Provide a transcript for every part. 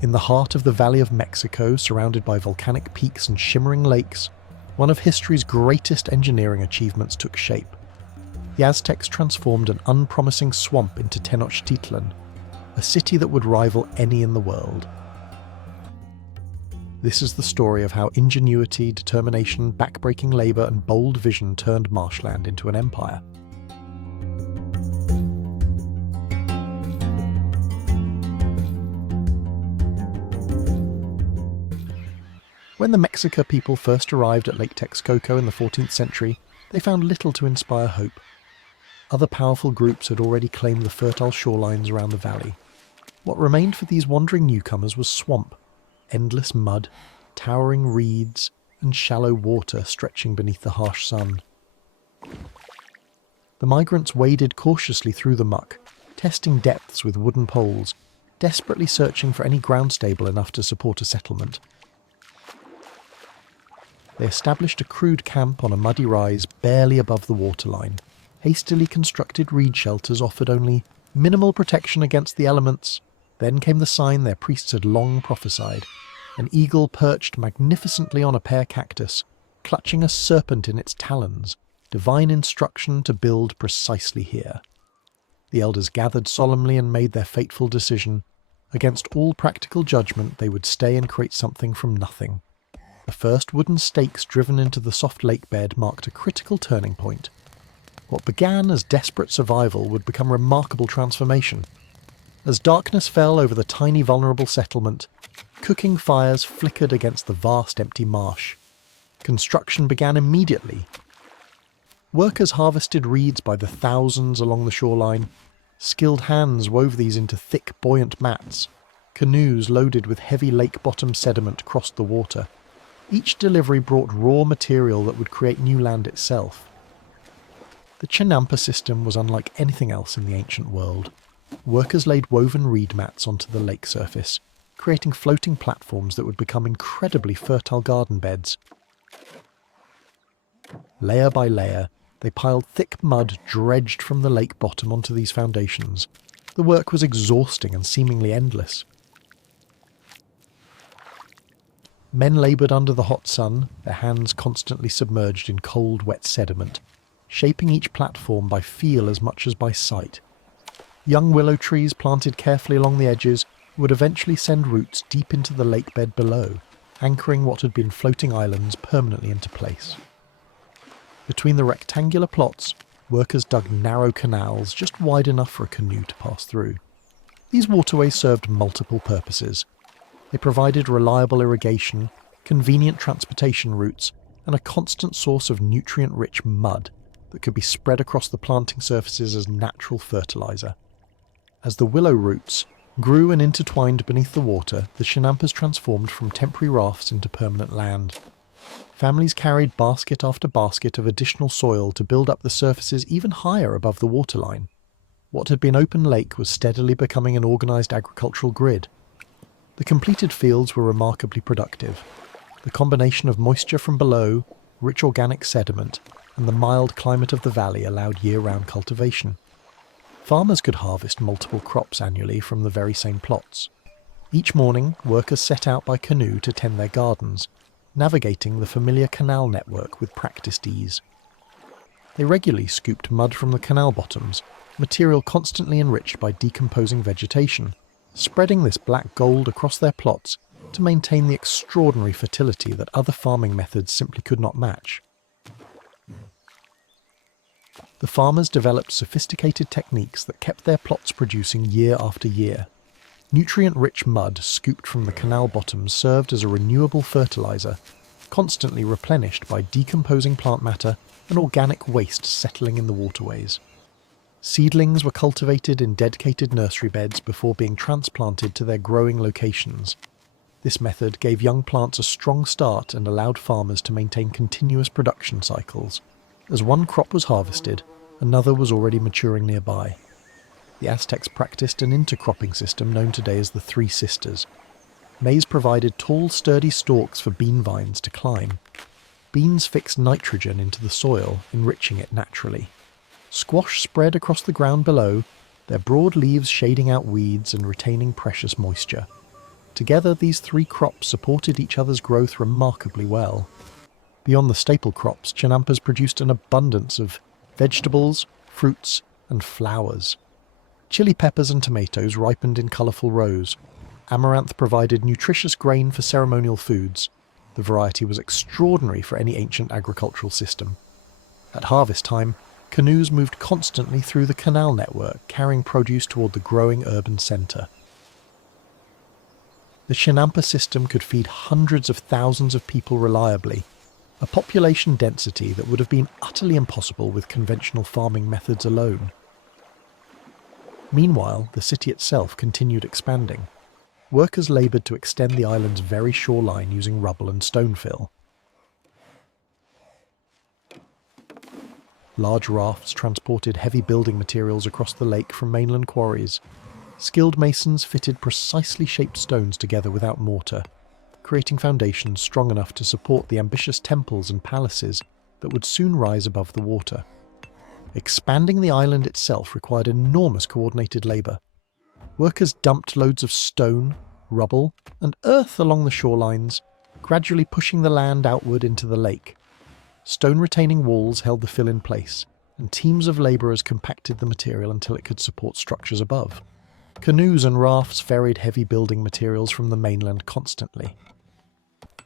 In the heart of the Valley of Mexico, surrounded by volcanic peaks and shimmering lakes, one of history's greatest engineering achievements took shape. The Aztecs transformed an unpromising swamp into Tenochtitlan, a city that would rival any in the world. This is the story of how ingenuity, determination, backbreaking labour and bold vision turned marshland into an empire. When the Mexica people first arrived at Lake Texcoco in the 14th century, they found little to inspire hope. Other powerful groups had already claimed the fertile shorelines around the valley. What remained for these wandering newcomers was swamp, endless mud, towering reeds, and shallow water stretching beneath the harsh sun. The migrants waded cautiously through the muck, testing depths with wooden poles, desperately searching for any ground stable enough to support a settlement. They established a crude camp on a muddy rise barely above the waterline. Hastily constructed reed shelters offered only minimal protection against the elements. Then came the sign their priests had long prophesied. An eagle perched magnificently on a pear cactus, clutching a serpent in its talons, divine instruction to build precisely here. The elders gathered solemnly and made their fateful decision. Against all practical judgment, they would stay and create something from nothing. The first wooden stakes driven into the soft lake bed marked a critical turning point. What began as desperate survival would become remarkable transformation. As darkness fell over the tiny vulnerable settlement, cooking fires flickered against the vast empty marsh. Construction began immediately. Workers harvested reeds by the thousands along the shoreline. Skilled hands wove these into thick, buoyant mats. Canoes loaded with heavy lake-bottom sediment crossed the water. Each delivery brought raw material that would create new land itself. The chinampa system was unlike anything else in the ancient world. Workers laid woven reed mats onto the lake surface, creating floating platforms that would become incredibly fertile garden beds. Layer by layer, they piled thick mud dredged from the lake bottom onto these foundations. The work was exhausting and seemingly endless. Men laboured under the hot sun, their hands constantly submerged in cold, wet sediment, shaping each platform by feel as much as by sight. Young willow trees planted carefully along the edges would eventually send roots deep into the lake bed below, anchoring what had been floating islands permanently into place. Between the rectangular plots, workers dug narrow canals just wide enough for a canoe to pass through. These waterways served multiple purposes. They provided reliable irrigation, convenient transportation routes, and a constant source of nutrient-rich mud that could be spread across the planting surfaces as natural fertilizer. As the willow roots grew and intertwined beneath the water, the chinampas transformed from temporary rafts into permanent land. Families carried basket after basket of additional soil to build up the surfaces even higher above the waterline. What had been open lake was steadily becoming an organised agricultural grid. The completed fields were remarkably productive. The combination of moisture from below, rich organic sediment, and the mild climate of the valley allowed year-round cultivation. Farmers could harvest multiple crops annually from the very same plots. Each morning, workers set out by canoe to tend their gardens, navigating the familiar canal network with practiced ease. They regularly scooped mud from the canal bottoms, material constantly enriched by decomposing vegetation, spreading this black gold across their plots to maintain the extraordinary fertility that other farming methods simply could not match. The farmers developed sophisticated techniques that kept their plots producing year after year. Nutrient-rich mud scooped from the canal bottoms served as a renewable fertilizer, constantly replenished by decomposing plant matter and organic waste settling in the waterways. Seedlings were cultivated in dedicated nursery beds before being transplanted to their growing locations. This method gave young plants a strong start and allowed farmers to maintain continuous production cycles. As one crop was harvested, another was already maturing nearby. The Aztecs practiced an intercropping system known today as the Three Sisters. Maize provided tall, sturdy stalks for bean vines to climb. Beans fixed nitrogen into the soil, enriching it naturally. Squash spread across the ground below, their broad leaves shading out weeds and retaining precious moisture. Together, these three crops supported each other's growth remarkably well. Beyond the staple crops, chinampas produced an abundance of vegetables, fruits, and flowers. Chili peppers and tomatoes ripened in colourful rows. Amaranth provided nutritious grain for ceremonial foods. The variety was extraordinary for any ancient agricultural system. At harvest time, canoes moved constantly through the canal network, carrying produce toward the growing urban centre. The chinampa system could feed hundreds of thousands of people reliably, a population density that would have been utterly impossible with conventional farming methods alone. Meanwhile, the city itself continued expanding. Workers laboured to extend the island's very shoreline using rubble and stone fill. Large rafts transported heavy building materials across the lake from mainland quarries. Skilled masons fitted precisely shaped stones together without mortar, creating foundations strong enough to support the ambitious temples and palaces that would soon rise above the water. Expanding the island itself required enormous coordinated labour. Workers dumped loads of stone, rubble, and earth along the shorelines, gradually pushing the land outward into the lake. Stone retaining walls held the fill in place, and teams of labourers compacted the material until it could support structures above. Canoes and rafts ferried heavy building materials from the mainland constantly.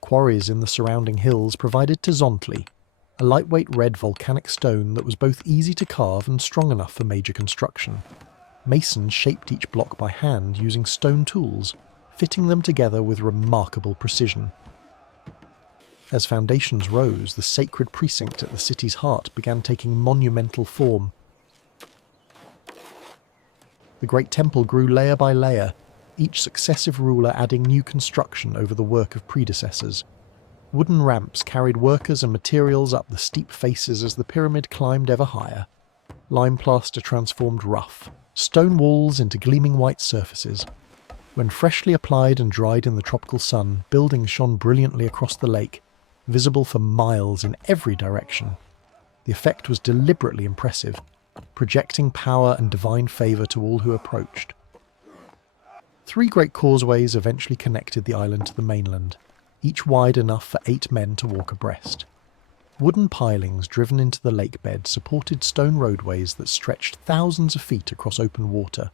Quarries in the surrounding hills provided tzontli, a lightweight red volcanic stone that was both easy to carve and strong enough for major construction. Masons shaped each block by hand using stone tools, fitting them together with remarkable precision. As foundations rose, the sacred precinct at the city's heart began taking monumental form. The great temple grew layer by layer, each successive ruler adding new construction over the work of predecessors. Wooden ramps carried workers and materials up the steep faces as the pyramid climbed ever higher. Lime plaster transformed rough, stone walls into gleaming white surfaces. When freshly applied and dried in the tropical sun, buildings shone brilliantly across the lake, visible for miles in every direction. The effect was deliberately impressive, projecting power and divine favour to all who approached. Three great causeways eventually connected the island to the mainland, each wide enough for 8 men to walk abreast. Wooden pilings driven into the lake bed supported stone roadways that stretched thousands of feet across open water.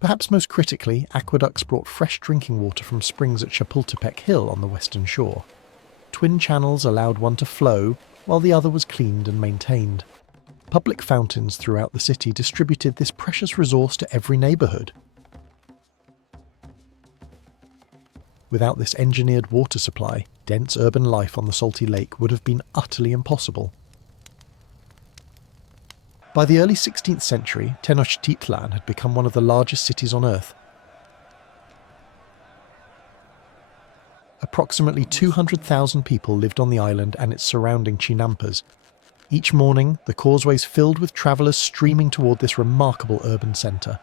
Perhaps most critically, aqueducts brought fresh drinking water from springs at Chapultepec Hill on the western shore. Twin channels allowed one to flow, while the other was cleaned and maintained. Public fountains throughout the city distributed this precious resource to every neighbourhood. Without this engineered water supply, dense urban life on the salty lake would have been utterly impossible. By the early 16th century, Tenochtitlan had become one of the largest cities on Earth. Approximately 200,000 people lived on the island and its surrounding chinampas. Each morning, the causeways filled with travellers streaming toward this remarkable urban centre.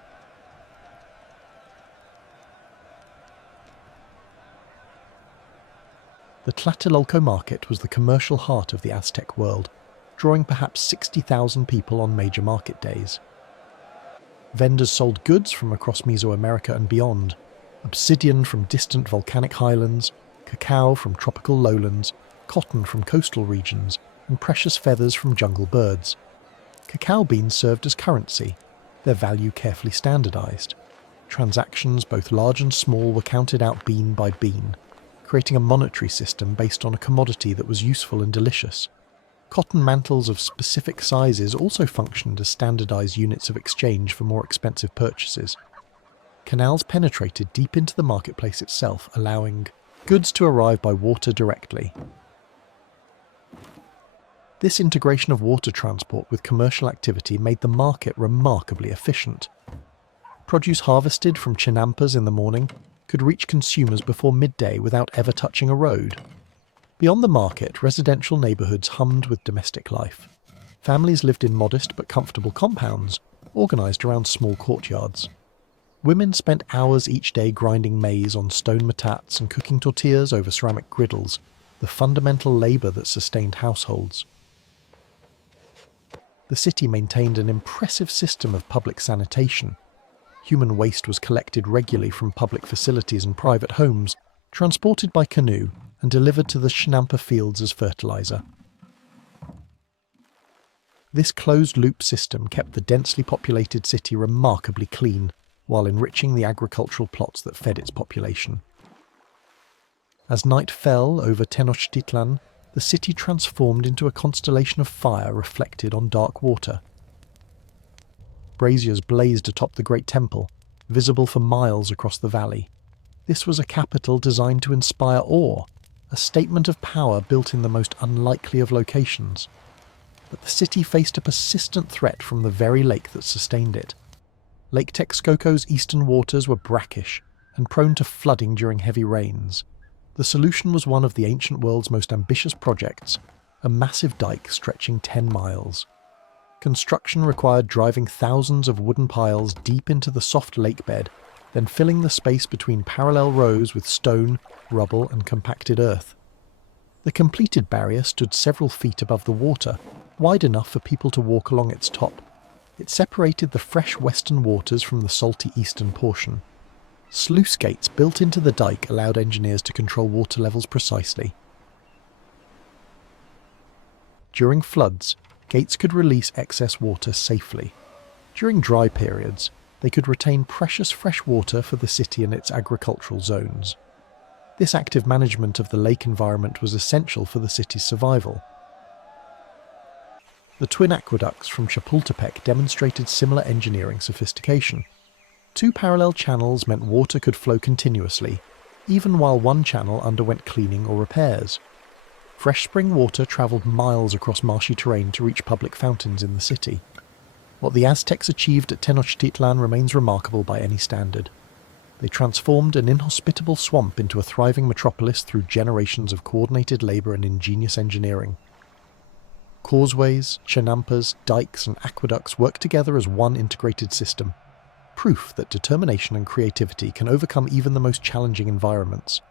The Tlatelolco market was the commercial heart of the Aztec world, drawing perhaps 60,000 people on major market days. Vendors sold goods from across Mesoamerica and beyond, obsidian from distant volcanic highlands, cacao from tropical lowlands, cotton from coastal regions, and precious feathers from jungle birds. Cacao beans served as currency, their value carefully standardized. Transactions both large and small were counted out bean by bean, creating a monetary system based on a commodity that was useful and delicious. Cotton mantles of specific sizes also functioned as standardized units of exchange for more expensive purchases. Canals penetrated deep into the marketplace itself, allowing goods to arrive by water directly. This integration of water transport with commercial activity made the market remarkably efficient. Produce harvested from chinampas in the morning could reach consumers before midday without ever touching a road. Beyond the market, residential neighbourhoods hummed with domestic life. Families lived in modest but comfortable compounds, organised around small courtyards. Women spent hours each day grinding maize on stone metats and cooking tortillas over ceramic griddles, the fundamental labour that sustained households. The city maintained an impressive system of public sanitation. Human waste was collected regularly from public facilities and private homes, transported by canoe and delivered to the chinampa fields as fertilizer. This closed-loop system kept the densely populated city remarkably clean, while enriching the agricultural plots that fed its population. As night fell over Tenochtitlan, the city transformed into a constellation of fire reflected on dark water. Braziers blazed atop the great temple, visible for miles across the valley. This was a capital designed to inspire awe, a statement of power built in the most unlikely of locations. But the city faced a persistent threat from the very lake that sustained it. Lake Texcoco's eastern waters were brackish and prone to flooding during heavy rains. The solution was one of the ancient world's most ambitious projects, a massive dike stretching 10 miles. Construction required driving thousands of wooden piles deep into the soft lake bed, then filling the space between parallel rows with stone, rubble, and compacted earth. The completed barrier stood several feet above the water, wide enough for people to walk along its top. It separated the fresh western waters from the salty eastern portion. Sluice gates built into the dike allowed engineers to control water levels precisely. During floods, gates could release excess water safely. During dry periods, they could retain precious fresh water for the city and its agricultural zones. This active management of the lake environment was essential for the city's survival. The twin aqueducts from Chapultepec demonstrated similar engineering sophistication. 2 parallel channels meant water could flow continuously, even while one channel underwent cleaning or repairs. Fresh spring water travelled miles across marshy terrain to reach public fountains in the city. What the Aztecs achieved at Tenochtitlan remains remarkable by any standard. They transformed an inhospitable swamp into a thriving metropolis through generations of coordinated labour and ingenious engineering. Causeways, chinampas, dikes and aqueducts work together as one integrated system, proof that determination and creativity can overcome even the most challenging environments.